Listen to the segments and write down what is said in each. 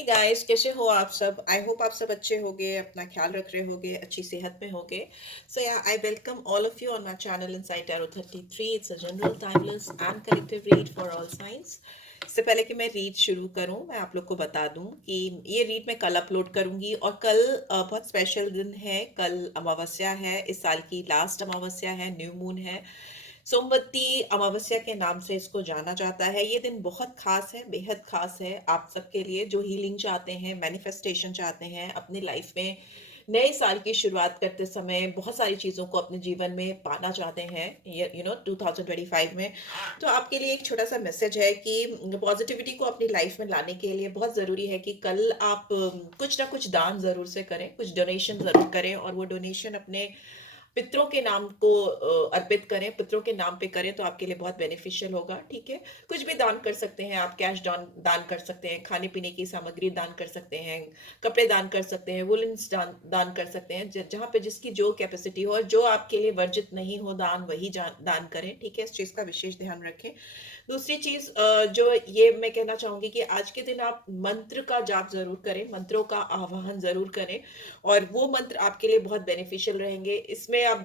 Hey guys, कैसे हो आप सब? आई होप आप सब अच्छे होगे, अपना ख्याल रख रहे होगे, अच्छी सेहत में होगे। सो या I welcome all of you on my channel inside tarot 33। It's a general timeless and collective read for all science. इससे पहले कि मैं रीड शुरू करूं, मैं आप लोग को बता दूं कि ये रीड मैं कल अपलोड करूंगी और कल बहुत स्पेशल दिन है। कल अमावस्या है, इस साल की लास्ट अमावस्या है, न्यू मून है। सोमवती अमावस्या के नाम से इसको जाना जाता है। ये दिन बहुत खास है, बेहद खास है आप सबके लिए जो हीलिंग चाहते हैं, मैनिफेस्टेशन चाहते हैं, अपनी लाइफ में नए साल की शुरुआत करते समय बहुत सारी चीज़ों को अपने जीवन में पाना चाहते हैं, ये 2025 में। तो आपके लिए एक छोटा सा मैसेज है कि पॉजिटिविटी को अपनी लाइफ में लाने के लिए बहुत ज़रूरी है कि कल आप कुछ ना कुछ दान ज़रूर से करें, कुछ डोनेशन ज़रूर करें, और वो डोनेशन अपने पितरों के नाम को अर्पित करें, पितरों के नाम पे करें तो आपके लिए बहुत बेनिफिशियल होगा। ठीक है, कुछ भी दान कर सकते हैं आप, कैश दान दान कर सकते हैं, खाने पीने की सामग्री दान कर सकते हैं, कपड़े दान कर सकते हैं, वुलन्स दान दान कर सकते हैं। जहाँ पे जिसकी जो कैपेसिटी हो और जो आपके लिए वर्जित नहीं हो दान, वही दान करें। ठीक है, इस चीज का विशेष ध्यान रखें। दूसरी चीज जो ये मैं कहना चाहूंगी कि आज के दिन आप मंत्र का जाप जरूर करें, मंत्रों का आवाहन जरूर करें, और वो मंत्र आपके लिए बहुत बेनिफिशियल रहेंगे। इसमें आप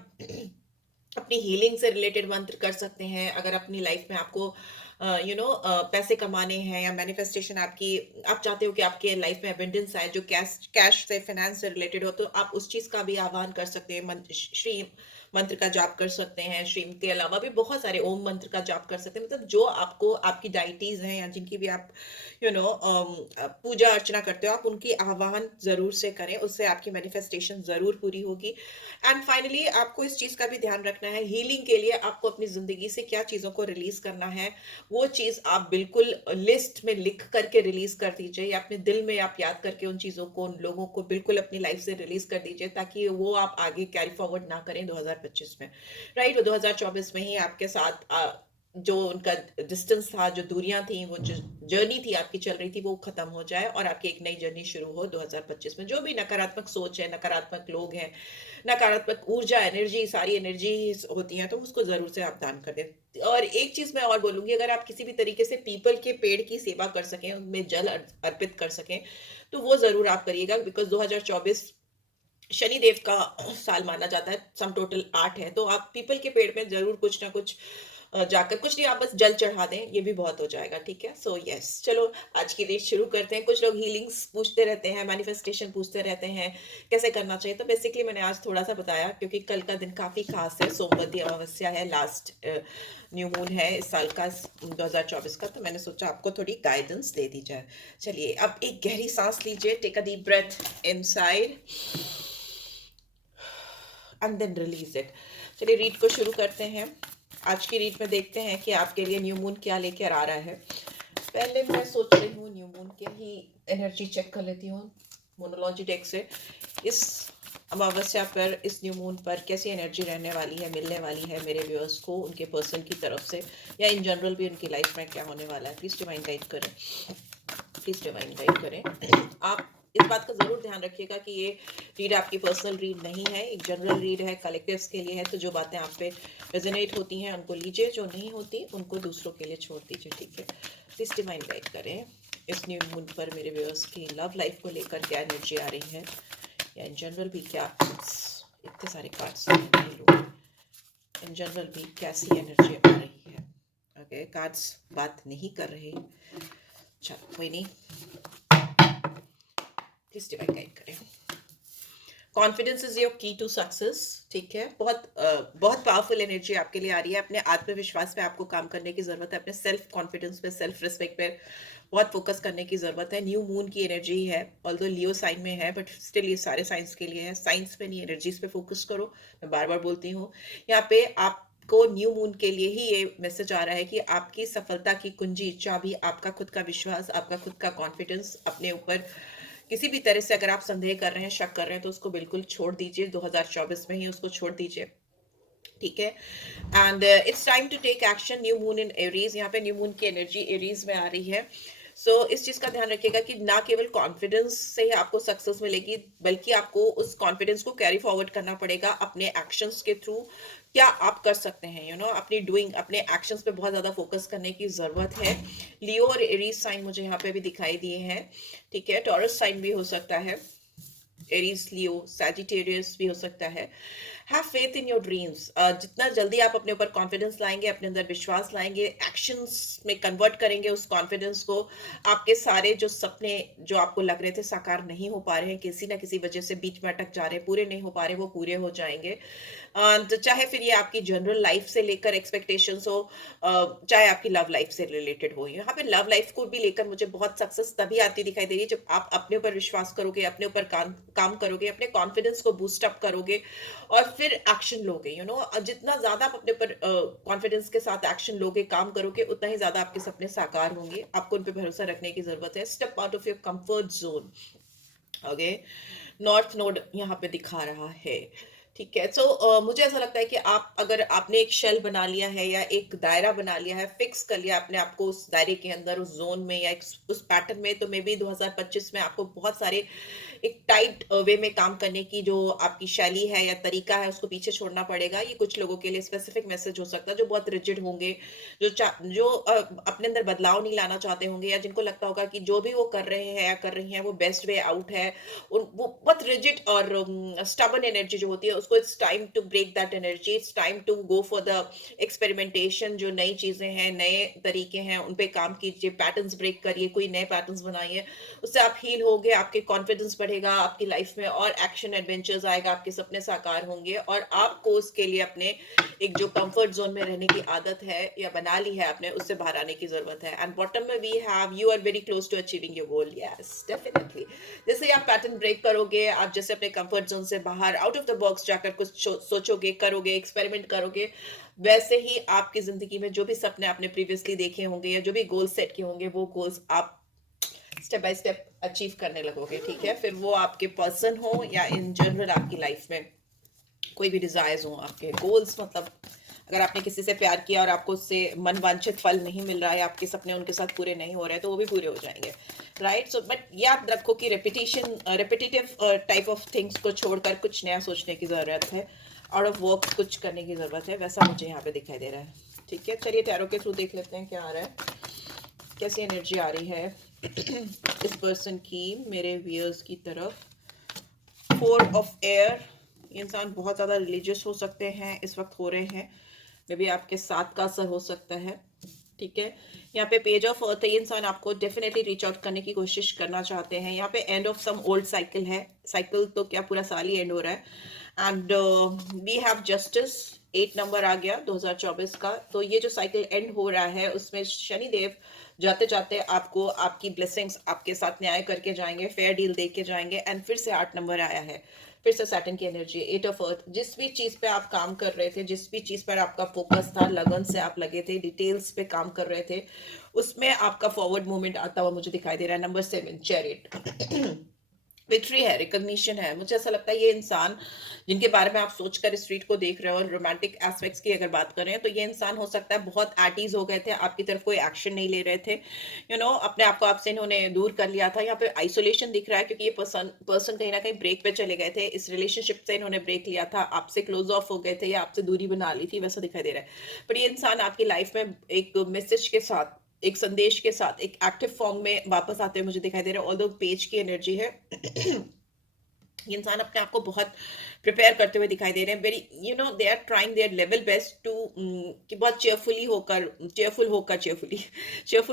अपनी हीलिंग से रिलेटेड मंत्र कर सकते हैं। अगर अपनी लाइफ में आपको पैसे कमाने हैं या मैनिफेस्टेशन आपकी, आप चाहते हो कि आपके लाइफ में एबंडेंस आए जो कैश कैश से, फाइनेंस से रिलेटेड हो, तो आप उस चीज का भी आह्वान कर सकते हैं। श्री मंत्र का जाप कर सकते हैं। श्री के अलावा भी बहुत सारे ओम मंत्र का जाप कर सकते हैं। मतलब जो आपको, आपकी डाइटीज हैं या जिनकी भी आप पूजा अर्चना करते हो, आप उनकी आह्वान जरूर से करें, उससे आपकी मैनिफेस्टेशन जरूर पूरी होगी। एंड फाइनली आपको इस चीज का भी ध्यान रखना है, हीलिंग के लिए आपको अपनी जिंदगी से क्या चीजों को रिलीज करना है, वो चीज आप बिल्कुल लिस्ट में लिख करके रिलीज कर दीजिए, या अपने दिल में आप याद करके उन चीजों को, उन लोगों को बिल्कुल अपनी लाइफ से रिलीज कर दीजिए, ताकि वो आप आगे कैरी फॉरवर्ड ना करें 2025 में। राइट, वो 2024 में ही आपके साथ जो उनका डिस्टेंस था, जो दूरियां थी, वो जो जर्नी थी आपकी चल रही थी, वो खत्म हो जाए और आपकी एक नई जर्नी शुरू हो 2025 में। जो भी नकारात्मक सोच है, नकारात्मक लोग हैं, नकारात्मक ऊर्जा, एनर्जी, सारी एनर्जी होती है, तो उसको जरूर से आप दान कर दें। और एक चीज मैं और बोलूंगी, अगर आप किसी भी तरीके से पीपल के पेड़ की सेवा कर सकें, उनमें जल अर्पित कर सकें, तो वो जरूर आप करिएगा। बिकॉज 2024 शनिदेव का साल माना जाता है, सम टोटल 8 है, तो आप पीपल के पेड़ में जरूर कुछ ना कुछ जाकर, कुछ नहीं, आप बस जल चढ़ा दें, ये भी बहुत हो जाएगा। ठीक है, सो यस, चलो आज की रीड शुरू करते हैं। कुछ लोग हीलिंग्स पूछते रहते हैं, मैनिफेस्टेशन पूछते रहते हैं, कैसे करना चाहिए। तो बेसिकली मैंने आज थोड़ा सा बताया, क्योंकि कल का दिन काफी खास है, सोमवती अमावस्या है, लास्ट न्यू मून है इस साल का, 2024 का। तो मैंने सोचा आपको थोड़ी गाइडेंस दे दी जाए। चलिए, अब एक गहरी सांस लीजिए, take a deep breath inside and then release it. चलिए रीड को शुरू करते हैं। आज की रीड में देखते हैं कि आपके लिए न्यू मून क्या लेकर आ रहा है। पहले मैं सोच रही हूँ न्यू मून के ही एनर्जी चेक कर लेती हूँ मोनोलॉजी डेक से। इस अमावस्या पर, इस न्यू मून पर कैसी एनर्जी रहने वाली है, मिलने वाली है मेरे व्यूअर्स को, उनके पर्सन की तरफ से, या इन जनरल भी उनकी लाइफ में क्या होने वाला है। प्लीज डिवाइन गाइड करें, प्लीज डिवाइन गाइड करें। आप इस बात का जरूर ध्यान रखिएगा कि ये रीड आपकी पर्सनल रीड नहीं है, एक जनरल रीड है, कलेक्टिव्स के लिए है। तो जो बातें आप पे रेजोनेट होती हैं उनको लीजिए, जो नहीं होती उनको दूसरों के लिए छोड़ दीजिए। ठीक है, प्लीज डिवाइन गाइड करें इस न्यू मून पर मेरे व्यूअर्स की लव लाइफ को लेकर क्या एनर्जी आ रही है, या इन जनरल भी क्या, इतने सारे कार्ड्स इन जनरल भी कैसी एनर्जी आ रही है। ओके, कार्ड्स बात नहीं कर रहे, चलो कोई नहीं, प्लीज डिवाइन गाइड करें। कॉन्फिडेंस इज योर की टू सक्सेस। ठीक है, बहुत पावरफुल एनर्जी आपके लिए आ रही है। अपने आत्मविश्वास पे आपको काम करने की जरूरत है, अपने सेल्फ कॉन्फिडेंस पे, सेल्फ रिस्पेक्ट पे बहुत फोकस करने की जरूरत है। न्यू मून की एनर्जी है, ऑल्दो लियो साइन में है, बट स्टिल ये सारे साइंस के लिए है। साइंस पे नहीं, एनर्जीज पे फोकस करो, मैं बार बार बोलती हूँ। यहाँ पे आपको न्यू मून के लिए ही ये मैसेज आ रहा है कि आपकी सफलता की कुंजी, चाबी आपका खुद का विश्वास, आपका खुद का कॉन्फिडेंस। अपने ऊपर किसी भी तरह से अगर आप संदेह कर रहे हैं, शक कर रहे हैं, तो उसको बिल्कुल छोड़ दीजिए, 2024 में ही उसको छोड़ दीजिए। ठीक है, and it's time to take action. New moon in Aries, यहाँ पे न्यू मून की एनर्जी एरीज में आ रही है। इस चीज का ध्यान रखिएगा कि ना केवल कॉन्फिडेंस से ही आपको सक्सेस मिलेगी, बल्कि आपको उस कॉन्फिडेंस को कैरी फॉरवर्ड करना पड़ेगा अपने एक्शंस के थ्रू, क्या आप कर सकते हैं, अपनी डूइंग, अपने एक्शंस पे बहुत ज़्यादा फोकस करने की ज़रूरत है। लियो और एरीज साइन मुझे यहाँ पे भी दिखाई दिए हैं, ठीक है। टॉरस साइन भी हो सकता है, एरीज, लियो, सैजिटेरियस भी हो सकता है। Have faith in your dreams. जितना जल्दी आप अपने ऊपर कॉन्फिडेंस लाएंगे, अपने अंदर विश्वास लाएंगे, एक्शंस में कन्वर्ट करेंगे उस कॉन्फिडेंस को, आपके सारे जो सपने जो आपको लग रहे थे साकार नहीं हो पा रहे हैं, किसी ना किसी वजह से बीच में अटक जा रहे हैं, पूरे नहीं हो पा रहे, वो पूरे हो जाएंगे। तो चाहे फिर ये आपकी जनरल लाइफ से लेकर एक्सपेक्टेशंस हो, चाहे आपकी लव लाइफ से रिलेटेड हो। यहाँ पे लव लाइफ को भी लेकर मुझे बहुत सक्सेस तभी आती दिखाई दे रही है जब आप अपने ऊपर विश्वास करोगे, अपने ऊपर काम करोगे, अपने कॉन्फिडेंस को बूस्ट अप करोगे और फिर एक्शन लोगे। जितना ज्यादा आप अपने ऊपर कॉन्फिडेंस के साथ एक्शन लोगे, काम करोगे, उतना ही ज्यादा आपके सपने साकार होंगे। आपको उन पे भरोसा रखने की जरूरत है। Step out of your comfort zone. Okay, north node यहाँ पे दिखा रहा है, ठीक है। सो मुझे ऐसा लगता है कि आप, अगर आपने एक शेल बना लिया है या एक दायरा बना लिया है, फिक्स कर लिया अपने आप को उस दायरे के अंदर, उस जोन में या उस पैटर्न में, तो मे बी 2025 में आपको बहुत सारे एक टाइट वे में काम करने की जो आपकी शैली है या तरीका है, उसको पीछे छोड़ना पड़ेगा। ये कुछ लोगों के लिए स्पेसिफिक मैसेज हो सकता है जो बहुत रिजिड होंगे, जो अपने अंदर बदलाव नहीं लाना चाहते होंगे, या जिनको लगता होगा कि जो भी वो कर रहे हैं या कर रही हैं वो बेस्ट वे आउट है। वो बहुत रिजिड और स्टबन एनर्जी जो होती है, उसको it's time to break that energy, it's time to go for the experimentation. जो नई चीजें हैं, नए तरीके हैं, उन पे काम कीजिए, पैटर्न्स ब्रेक करिए, कोई नए पैटर्न्स बनाइए। उससे आप हील होगे, आपके कॉन्फिडेंस बढ़ेगा आपकी लाइफ में, और एक्शन एडवेंचर्स आएगा, आपके सपने साकार होंगे, और आपको उसके लिए अपने एक जो कंफर्ट जोन में रहने की आदत है या बना ली है आपने, उससे बाहर आने की जरूरत है। एंड बॉटम में we have, you are very close to achieving your goal. Yes, definitely. जैसे ही आप पैटर्न ब्रेक करोगे, आप जैसे अपने कंफर्ट जोन से बाहर, आउट ऑफ द बॉक्स जाकर कुछ सोचोगे, करोगे, एक्सपेरिमेंट करोगे, वैसे ही आपकी जिंदगी में जो भी सपने आपने प्रीवियसली देखे होंगे या जो भी गोल्स सेट किए होंगे, वो गोल्स आप स्टेप बाय स्टेप अचीव करने लगोगे, ठीक है। फिर वो आपके पर्सन हो या इन जनरल आपकी लाइफ में कोई भी डिजायर्स हो, आपके गोल्स, मतलब अगर आपने किसी से प्यार किया और आपको उससे मन वांछित फल नहीं मिल रहा है, आपके सपने उनके साथ पूरे नहीं हो रहे, तो वो भी पूरे हो जाएंगे, राइट। सो बट याद रखो कि रेपिटेटिव टाइप ऑफ थिंग्स को छोड़कर कुछ नया सोचने की जरूरत है, आउट ऑफ वर्क कुछ करने की जरूरत है, वैसा मुझे यहाँ पे दिखाई दे रहा है, ठीक है। चलिए टैरो के थ्रू देख लेते हैं क्या आ रहा है, कैसी एनर्जी आ रही है इस पर्सन की मेरे व्यूअर्स की तरफ। 4 ऑफ एयर, इंसान बहुत ज़्यादा रिलीजियस हो सकते हैं इस वक्त, हो रहे हैं, मे बी आपके साथ का असर हो सकता है, ठीक है। यहाँ पे पेज ऑफ अर्थ है, ये इंसान आपको डेफिनेटली रीच आउट करने की कोशिश करना चाहते हैं। यहाँ पे end of some old cycle है, साइकिल तो क्या पूरा साल ही एंड हो रहा है। And we have justice, 8 number आ गया 2024 का। तो ये जो साइकिल एंड हो रहा है, उसमें शनि देव जाते जाते आपको आपकी ब्लेसिंग्स, आपके साथ न्याय करके जाएंगे, फेयर डील दे के जाएंगे। एंड फिर से 8 नंबर आया है, फिर से सैटर्न की एनर्जी, 8 ऑफ अर्थ। जिस भी चीज पे आप काम कर रहे थे, जिस भी चीज पर आपका फोकस था, लगन से आप लगे थे, डिटेल्स पे काम कर रहे थे, उसमें आपका फॉरवर्ड मूवमेंट आता हुआ मुझे दिखाई दे रहा है। नंबर 7, चैरियट, विक्ट्री है, रिकॉग्निशन है। मुझे ऐसा लगता है ये इंसान जिनके बारे में आप सोचकर इस ट्वीट को देख रहे हो, और रोमांटिक एस्पेक्ट्स की अगर बात करें, तो ये इंसान हो सकता है बहुत एट ईज हो गए थे, आपकी तरफ कोई एक्शन नहीं ले रहे थे, अपने आप को आपसे इन्होंने दूर कर लिया था। यहाँ पे आइसोलेशन दिख रहा है, क्योंकि ये पर्सन कहीं ना कहीं ब्रेक पे चले गए थे, इस रिलेशनशिप से इन्होंने ब्रेक लिया था, आपसे क्लोज ऑफ हो गए थे या आपसे दूरी बना ली थी, वैसा दिखाई दे रहा है। पर ये इंसान आपकी लाइफ में एक मैसेज के साथ, एक संदेश के साथ, एक एक्टिव फॉर्म में वापस आते हुए मुझे दिखाई दे रहा है। ऑल्दो पेज की एनर्जी है, ये इंसान अपने आप को बहुत प्रिपेयर करते हुए दिखाई दे रहे हैं। Very, they are trying their level best to, कि बहुत चेयरफुल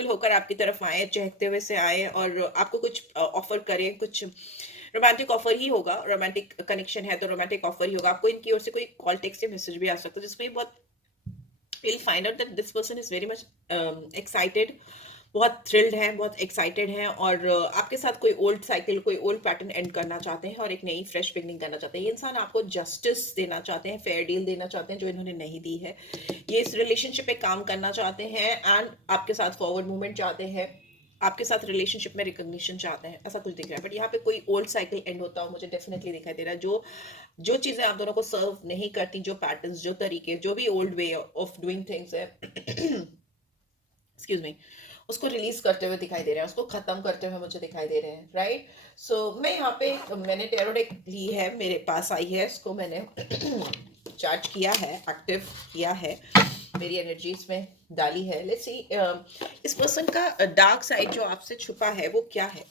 होकर आपकी तरफ आए, चहकते हुए से आए, और आपको कुछ ऑफर करें, कुछ रोमांटिक ऑफर ही होगा। रोमांटिक कनेक्शन है तो रोमांटिक ऑफर ही होगा। आपको इनकी ओर से कोई कॉल, टेक्स्ट या मैसेज भी आ सकता है, जिसमें बहुत you'll find out that this person is very much excited, बहुत थ्रिल्ड हैं, बहुत एक्साइटेड हैं, और आपके साथ कोई ओल्ड साइकिल, कोई ओल्ड पैटर्न एंड करना चाहते हैं और एक नई फ्रेश बिगनिंग करना चाहते हैं। ये इंसान आपको जस्टिस देना चाहते हैं, फेयर डील देना चाहते हैं, जो इन्होंने नहीं दी है। ये इस रिलेशनशिप पे काम करना चाहते हैं, एंड आपके साथ फॉरवर्ड मूवमेंट चाहते हैं, आपके साथ रिलेशनशिप में रिकॉग्निशन चाहते हैं, ऐसा कुछ दिख रहा है। बट यहाँ पे कोई ओल्ड साइकिल एंड होता हो मुझे डेफिनेटली दिखाई दे रहा है। जो जो चीजें आप दोनों को सर्व नहीं करती, जो पैटर्न्स, जो तरीके, जो भी old way of doing things है, एक्सक्यूज मी, उसको रिलीज करते हुए दिखाई दे रहे हैं, उसको खत्म करते हुए मुझे दिखाई दे रहे हैं, राइट। सो मैं यहाँ पे, मैंने टैरो डेक ली है, मेरे पास आई है, इसको मैंने चार्ज किया है, एक्टिव किया है, मेरी एनर्जीज में डाली है। लेट्स सी इस पर्सन का डार्क साइड जो आपसे छुपा है वो क्या है।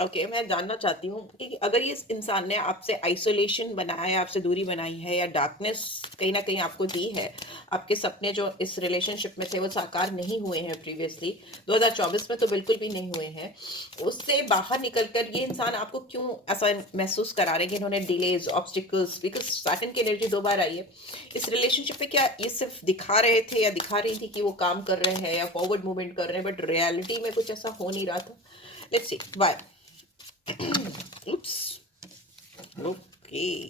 ओके मैं जानना चाहती हूँ कि अगर ये इंसान ने आपसे आइसोलेशन बनाया है, आपसे दूरी बनाई है, या डार्कनेस कहीं ना कहीं आपको दी है, आपके सपने जो इस रिलेशनशिप में थे वो साकार नहीं हुए हैं प्रीवियसली, 2024 में तो बिल्कुल भी नहीं हुए हैं, उससे बाहर निकलकर ये इंसान आपको क्यों ऐसा महसूस करा रहे हैं कि इन्होंने डिलेज, ऑब्स्टिकल्स, बिकॉज सैटर्न की एनर्जी 2 बार आई है इस रिलेशनशिप पे। क्या ये सिर्फ दिखा रहे थे या दिखा रही थी कि वो काम कर रहे हैं या फॉरवर्ड मूवमेंट कर रहे हैं, बट रियलिटी में कुछ ऐसा हो नहीं रहा था। Let's see why. Oops, okay,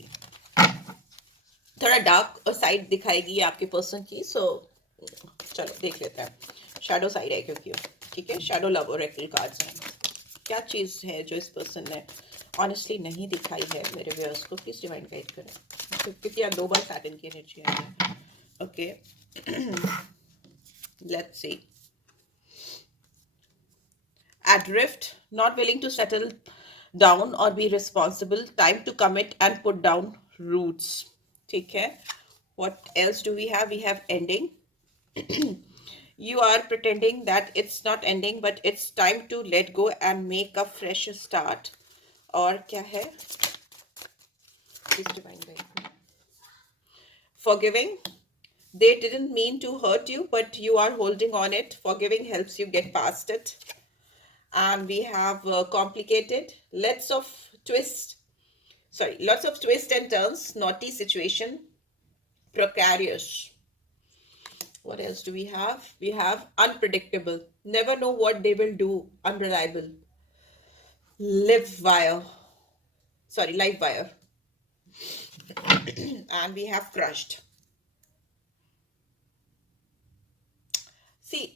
थोड़ा डार्क साइड दिखाएगी आपके पर्सन की, सो चलो देख लेते हैं। शैडो साइड है क्योंकि ठीक है, शैडो लव ओरेकल कार्ड्स हैं। क्या चीज़ है जो इस पर्सन ने ऑनेस्टली नहीं दिखाई है मेरे व्यूअर्स को, प्लीज डिवाइन गाइड करें, क्योंकि यहाँ 2 बार सैटर्न की एनर्जी आई है। Okay let's see. Adrift, not willing to settle down or be responsible, time to commit and put down roots. ठीक है, what else do we have? We have ending. You are pretending that it's not ending but it's time to let go and make a fresh start. और क्या है? Please divine guide. Forgiving. They didn't mean to hurt you, but you are holding on it. Forgiving helps you get past it. And we have complicated, lots of twists and turns, naughty situation, precarious. What else do we have? We have unpredictable, never know what they will do, unreliable, live wire. And we have crushed.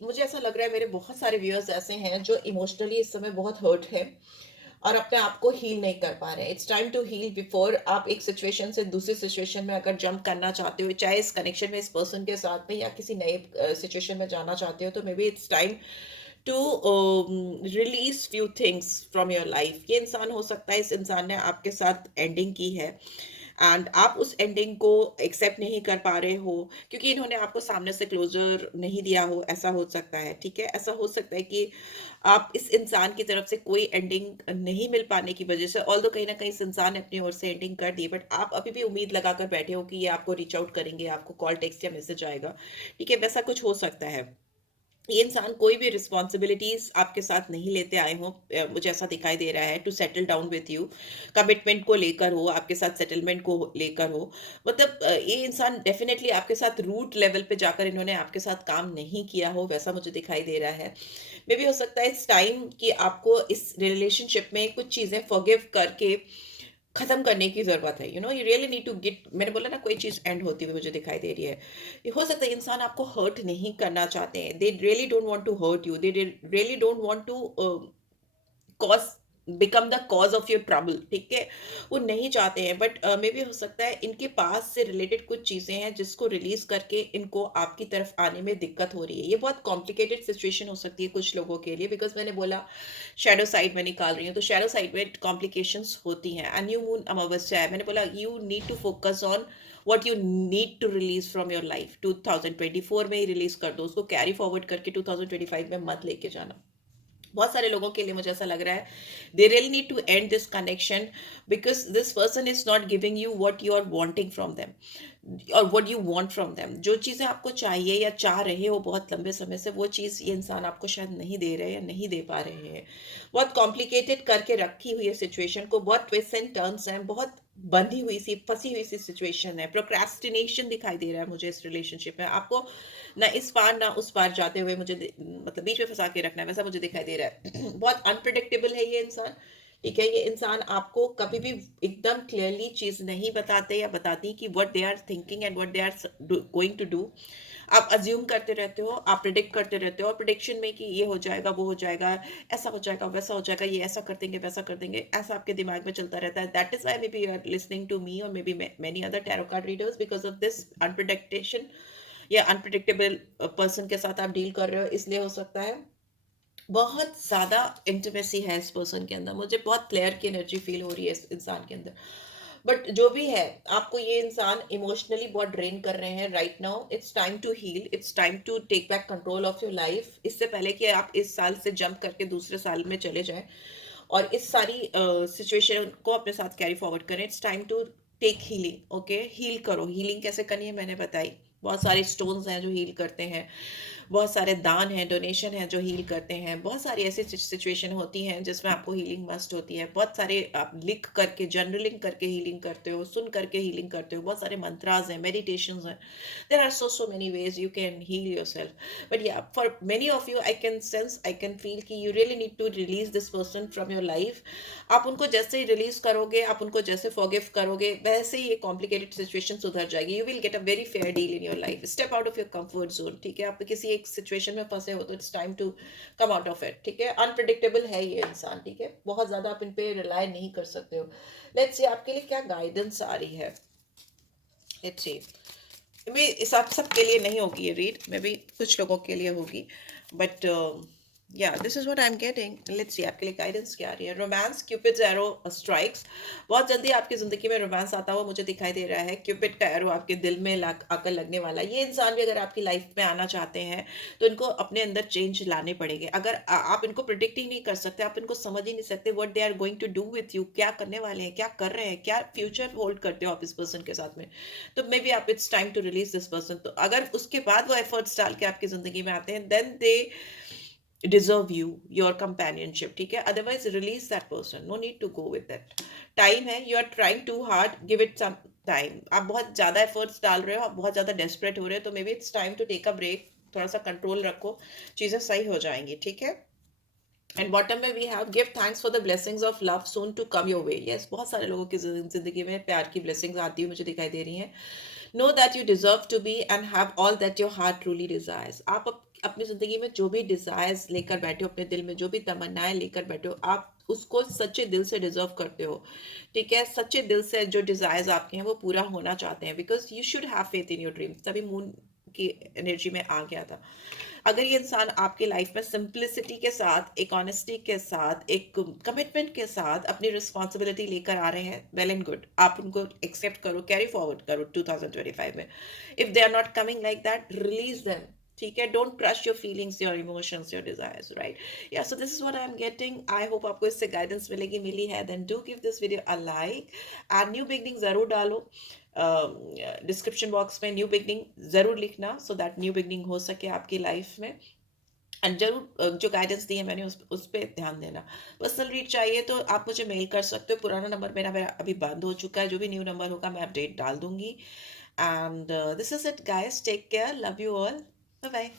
मुझे ऐसा लग रहा है मेरे बहुत सारे viewers ऐसे हैं जो इमोशनली इस समय बहुत हर्ट है और अपने आप को हील नहीं कर पा रहे हैं। It's time to heal before आप एक सिचुएशन से दूसरी सिचुएशन में अगर जंप करना चाहते हो, चाहे इस कनेक्शन में इस पर्सन के साथ में या किसी नए सिचुएशन में जाना चाहते हो, तो maybe it's time to release few things from your life. ये इंसान हो सकता है इस इंसान ने आपके साथ एंडिंग की है एंड आप उस एंडिंग को एक्सेप्ट नहीं कर पा रहे हो क्योंकि इन्होंने आपको सामने से क्लोजर नहीं दिया हो, ऐसा हो सकता है। ठीक है, ऐसा हो सकता है कि आप इस इंसान की तरफ से कोई एंडिंग नहीं मिल पाने की वजह से, ऑल्दो कहीं ना कहीं इस इंसान ने अपनी ओर से एंडिंग कर दी, बट आप अभी भी उम्मीद लगाकर बैठे हो कि ये आपको रीच आउट करेंगे, आपको कॉल, टेक्स्ट या मैसेज आएगा। ठीक है, वैसा कुछ हो सकता है। ये इंसान कोई भी रिस्पॉन्सिबिलिटीज आपके साथ नहीं लेते आए हो, मुझे ऐसा दिखाई दे रहा है, to settle down with you, commitment को लेकर हो, आपके साथ सेटलमेंट को लेकर हो। मतलब ये इंसान डेफिनेटली आपके साथ रूट लेवल पे जाकर इन्होंने आपके साथ काम नहीं किया हो, वैसा मुझे दिखाई दे रहा है। मे भी हो सकता है इस टाइम कि आपको इस रिलेशनशिप में कुछ चीज़ें फॉरगिव करके खत्म करने की जरूरत है। You really need to get, मैंने बोला ना कोई चीज एंड होती हुई मुझे दिखाई दे रही है। ये हो सकता है इंसान आपको हर्ट नहीं करना चाहते हैं, they really don't want to hurt you, they really don't want to cause become the cause of your trouble. ठीक है, वो नहीं चाहते हैं, बट मे भी हो सकता है इनके पास से रिलेटेड कुछ चीज़ें हैं जिसको रिलीज करके इनको आपकी तरफ आने में दिक्कत हो रही है। ये बहुत कॉम्प्लिकेटेड सिचुएशन हो सकती है कुछ लोगों के लिए, बिकॉज मैंने बोला शेडो साइड में निकाल रही हूँ, तो शेडो साइड में कॉम्प्लिकेशंस होती हैं। एंड न्यू मून अमावस्या है, मैंने बोला you need to focus on what you need to release from your life। 2024 में ही रिलीज कर दो उसको, कैरी फॉरवर्ड करके 2025 में मत लेके जाना। बहुत सारे लोगों के लिए मुझे ऐसा लग रहा है they really need to end this connection because this person is not giving you what you are wanting from them और what you want from them. जो चीज़ें आपको चाहिए या चाह रहे हो बहुत लंबे समय से, वो चीज़ ये इंसान आपको शायद नहीं दे रहे या नहीं दे पा रहे हैं। बहुत कॉम्प्लिकेटेड करके रखी हुई है सिचुएशन को, बहुत ट्विस्ट एंड टर्न्स हैं, बहुत बंधी हुई सी, फंसी हुई सी सिचुएशन है। प्रोक्रेस्टिनेशन दिखाई दे रहा है मुझे इस रिलेशनशिप में, आपको ना इस पार ना उस पार जाते हुए मुझे मतलब बीच में फंसा के रखना है, वैसा मुझे दिखाई दे रहा है। बहुत अनप्रिडिक्टेबल है ये इंसान। ठीक है, ये इंसान आपको कभी भी एकदम क्लियरली चीज नहीं बताते या बताती कि what they are thinking and what they are going to do. आप अज्यूम करते रहते हो, आप प्रिडिक्ट करते रहते हो, और प्रिडिक्शन में कि ये हो जाएगा, वो हो जाएगा, ऐसा हो जाएगा, वैसा हो जाएगा, ये ऐसा कर देंगे, वैसा कर देंगे, ऐसा आपके दिमाग में चलता रहता है। That is why maybe you are listening to me और maybe many other tarot card readers, because of this unprediction या अनप्रिडिक्टेबल पर्सन के साथ आप डील कर रहे हो, इसलिए हो सकता है। बहुत ज़्यादा इंटीमेसी है इस पर्सन के अंदर, मुझे बहुत क्लियर की एनर्जी फील हो रही है इस इंसान के अंदर। बट जो भी है, आपको ये इंसान इमोशनली बहुत ड्रेन कर रहे हैं right now. It's time to heal, it's time to take back control of your life, इससे पहले कि आप इस साल से जंप करके दूसरे साल में चले जाएं और इस सारी सिचुएशन को अपने साथ कैरी फॉरवर्ड करें। It's time to take healing, okay. Heal करो। हीलिंग कैसे करनी है मैंने बताई। बहुत सारे स्टोन्स हैं जो हील करते हैं, बहुत सारे दान हैं, डोनेशन हैं जो हील करते हैं, बहुत सारी ऐसी सिचुएशन होती हैं जिसमें आपको हीलिंग मस्ट होती है। बहुत सारे आप लिख करके, जर्नलिंग करके हीलिंग करते हो, सुन करके हीलिंग करते हो, बहुत सारे मंत्रास हैं, मेडिटेशंस हैं। There are so many ways you can heal yourself. But yeah, for many of you I can sense, I can feel कि you really need to release this person from your life. आप उनको जैसे ही release करोगे, आप उनको जैसे forgive करोगे, वैसे ही ये कॉम्प्लिकेटेड सिचुएशन सुधर जाएगी। You will get a very fair deal in your life. Step out of your comfort zone, ठीक है। आप किसी एक सिचुएशन में फंसे हो तो it's time to come out of it, ठीक है। अनप्रिडिक्टेबल है ये इंसान, ठीक है। बहुत ज्यादा आप इन पे रिलाई नहीं कर सकते हो। लेट्स सी आपके लिए क्या गाइडेंस आ रही है। Let's see. मे सब के लिए नहीं होगी ये रीड, मे बी कुछ लोगों के लिए होगी, बट या this is what I am getting. Let's see आपके लिए गाइडेंस क्या आ रही है। Romance, cupids arrow strikes. बहुत जल्दी आपकी जिंदगी में रोमांस आता हुआ मुझे दिखाई दे रहा है। क्यूपिड का एरो आपके दिल में आकर लगने वाला है। ये इंसान भी अगर आपकी लाइफ में आना चाहते हैं तो इनको अपने अंदर चेंज लाने पड़ेंगे। अगर आप इनको प्रिडिक्ट ही नहीं कर सकते, आप इनको समझ ही नहीं सकते what they are going to do with you, क्या करने वाले हैं, क्या कर रहे हैं, क्या फ्यूचर होल्ड करते हो आप इस पर्सन के साथ में, तो मे बी आप it's time to release this person. तो अगर उसके बाद वो एफर्ट्स डाल के आपकी जिंदगी में आते हैं, then they deserve you, your companionship, ठीक है। Otherwise release that person, no need to go with that. Time है, you are trying too hard, give it some time. आप बहुत ज्यादा एफर्ट्स डाल रहे हो, आप बहुत ज्यादा डेस्परेट हो रहे हो, तो maybe it's time to take a break. थोड़ा सा कंट्रोल रखो, चीजें सही हो जाएंगी, ठीक है। एंड बॉटम में we have give thanks for the blessings of love soon to come your way. Yes, बहुत सारे लोगों की जिंदगी में प्यार की ब्लेसिंग्स आती हुई मुझे दिखाई दे रही हैं। Know that you deserve to be and have all that your heart truly desires. आप अपनी जिंदगी में जो भी डिजायर्स लेकर बैठे हो, अपने दिल में जो भी तमन्नाएं लेकर बैठे हो, आप उसको सच्चे दिल से डिजर्व करते हो, ठीक है। सच्चे दिल से जो डिजायर्स आपके हैं वो पूरा होना चाहते हैं, because you should have faith in your dream. तभी मून की एनर्जी में आ गया था। अगर ये इंसान आपके लाइफ में सिंप्लिसिटी के साथ, एक ऑनेस्टी के साथ, एक कमिटमेंट के साथ अपनी रिस्पॉन्सिबिलिटी लेकर आ रहे हैं, वेल एंड गुड। आप उनको एक्सेप्ट करो, कैरी फॉरवर्ड करो 2025 में। If they are not coming like that, release them, ठीक है। Don't crush your feelings, your emotions, your desires, right. Yeah, so this is what I am getting. I hope आपको इससे guidance मिलेगी, मिली है, then do give this video a like and new beginning जरूर डालो। Description box में new beginning जरूर लिखना, सो दैट न्यू बिगनिंग हो सके आपकी लाइफ में। एंड जरूर जो गाइडेंस दी है मैंने उस पर ध्यान देना। पर्सनल रीड चाहिए तो आप मुझे मेल कर सकते हो। पुराना नंबर मेरा अभी बंद हो चुका है, जो भी न्यू नंबर होगा मैं अपडेट डाल दूंगी। And this is it guys, take care, love you all, bye bye.